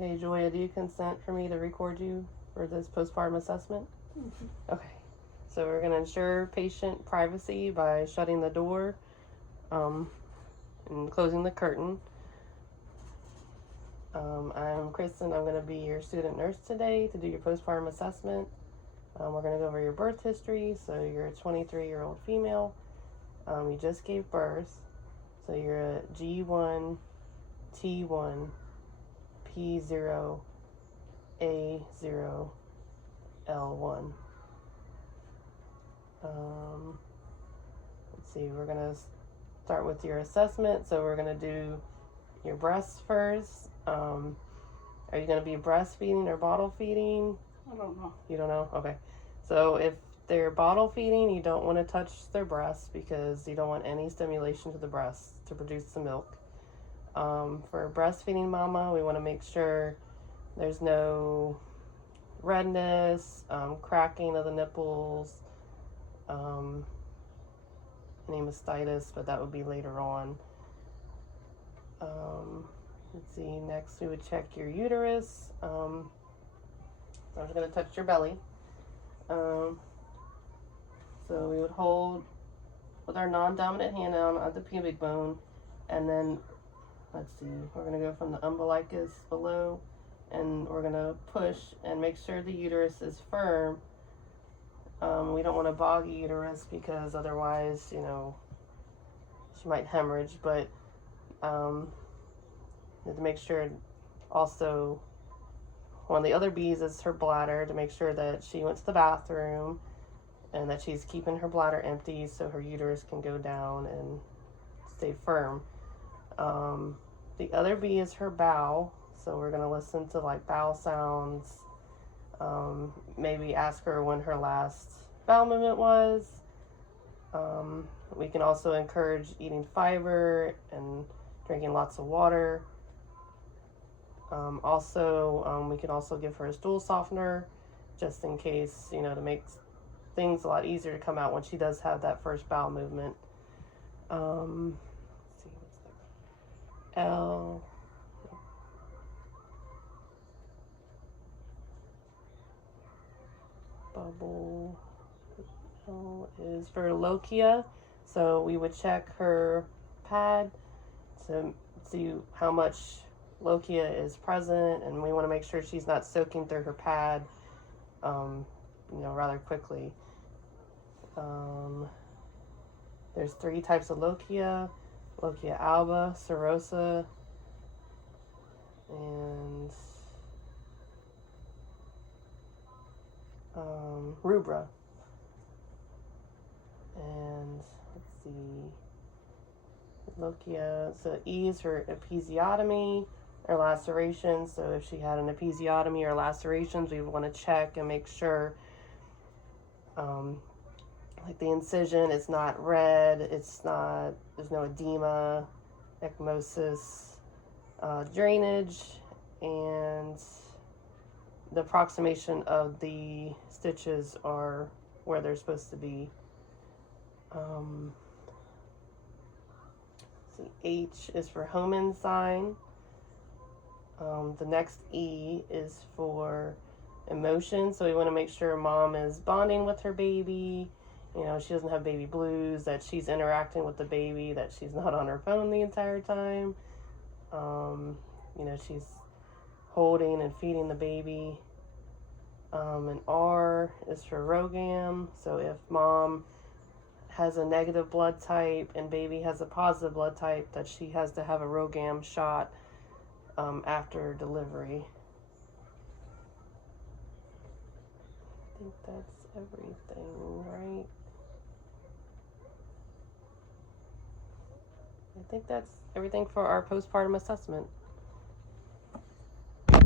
Okay, Joya, do you consent for me to record you for this postpartum assessment? Mm-hmm. Okay. So we're going to ensure patient privacy by shutting the door and closing the curtain. I'm Kristen. I'm going to be your student nurse today to do your postpartum assessment. We're going to go over your birth history. So you're a 23-year-old female. You just gave birth. So you're a G1, T1, P0, A0, L1. Let's see, we're going to start with your assessment. So we're going to do your breasts first. Are you going to be breastfeeding or bottle feeding? I don't know. You don't know? Okay. So if they're bottle feeding, you don't want to touch their breasts because you don't want any stimulation to the breasts to produce the milk. For breastfeeding mama, we want to make sure there's no redness, cracking of the nipples, any mastitis, but that would be later on. Let's see, next we would check your uterus. So I'm just going to touch your belly. So we would hold with our non-dominant hand on the pubic bone, and then, let's see, we're going to go from the umbilicus below, and we're going to push and make sure the uterus is firm. We don't want a boggy uterus because otherwise, you know, she might hemorrhage, but you have to make sure also one of the other B's is her bladder, to make sure that she went to the bathroom and that she's keeping her bladder empty so her uterus can go down and stay firm. The other B is her bowel, so we're going to listen to like bowel sounds, maybe ask her when her last bowel movement was. We can also encourage eating fiber and drinking lots of water. We can also give her a stool softener just in case, you know, to make things a lot easier to come out when she does have that first bowel movement. Let's see, what's that? L. Bubble. L is for lochia. So we would check her pad to see how much lochia is present, and we want to make sure she's not soaking through her pad, rather quickly. There's 3 types of lochia: lochia alba, serosa, and rubra. And let's see, lochia, so E is for episiotomy or lacerations. So if she had an episiotomy or lacerations, we would want to check and make sure like the incision is not red, there's no edema, ecchymosis, drainage, and the approximation of the stitches are where they're supposed to be. H is for Homan sign. The next E is for emotion. So we want to make sure mom is bonding with her baby. You know, she doesn't have baby blues, that she's interacting with the baby, that she's not on her phone the entire time. She's holding and feeding the baby. And R is for ROGAM. So if mom has a negative blood type and baby has a positive blood type, that she has to have a ROGAM shot after delivery. I think that's everything, right? I think that's everything for our postpartum assessment.